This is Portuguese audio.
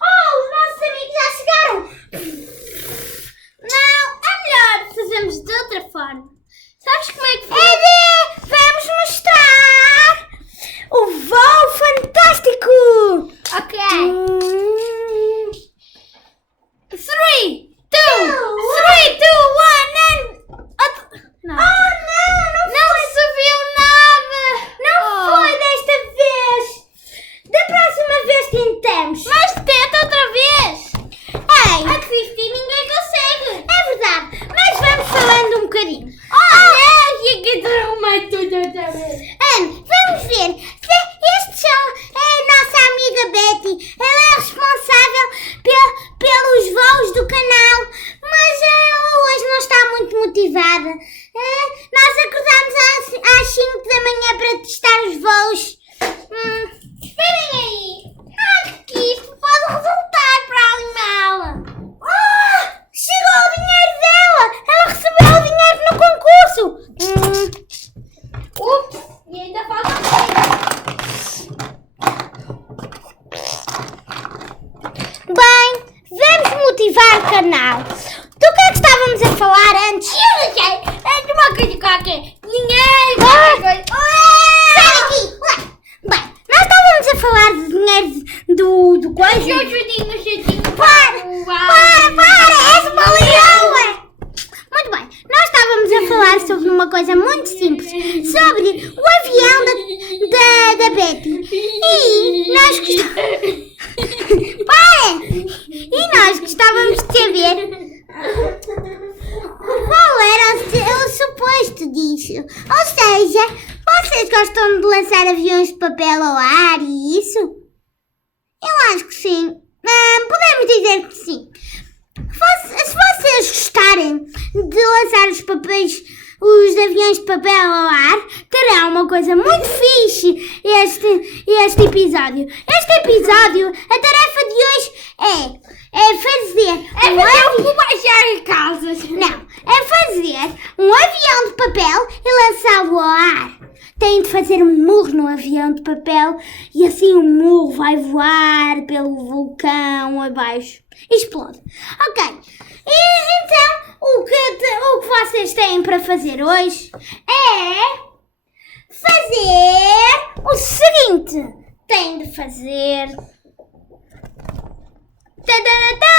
Oh, os nossos amigos já chegaram! Não, é melhor fazermos de outra forma. Sabes como é que foi? Vamos mostrar o voo fantástico! Ok. 3, 2, 1 and... Não. Não se viu nada! Não foi desta vez! Da próxima vez tentamos! Mas tenta outra vez! Ei! A Cristi ninguém consegue! É verdade! Mas vamos falando um bocadinho! Não! E que derrumei tudo outra vez! Vamos ver! Este é a nossa amiga Betty! Ela é responsável pelos voos do canal! Mas ela hoje não está muito motivada! Nós acordámos às 5 da manhã para testar os voos. Esperem aí. Que isto pode resultar para animá-la. Chegou o dinheiro dela. Ela recebeu o dinheiro no concurso. Ups, e ainda falta bem, vamos motivar o canal. Do que é que estávamos a falar antes? Eu não sei. É de uma coisa qualquer. Dinheiro, qualquer coisa. Sai daqui. Bem, nós estávamos a falar de dinheiro do coisa. Jeitinho. Para. És uma leoa. Muito bem. Nós estávamos a falar sobre uma coisa muito simples. Sobre o avião da Betty. E nós nós gostávamos de saber qual era o suposto disso. Ou seja, vocês gostam de lançar aviões de papel ao ar e isso? Eu acho que sim. Podemos dizer que sim. Se vocês gostarem de lançar os aviões de papel ao ar, terá uma coisa muito fixe este episódio. Este episódio, a tarefa de hoje é fazer um avião de papel e lançá-lo ao ar. Tem de fazer um murro no avião de papel e assim o murro vai voar pelo vulcão abaixo e explode. Ok, e então o que vocês têm para fazer hoje é fazer o seguinte. Têm de fazer... Tadadadá!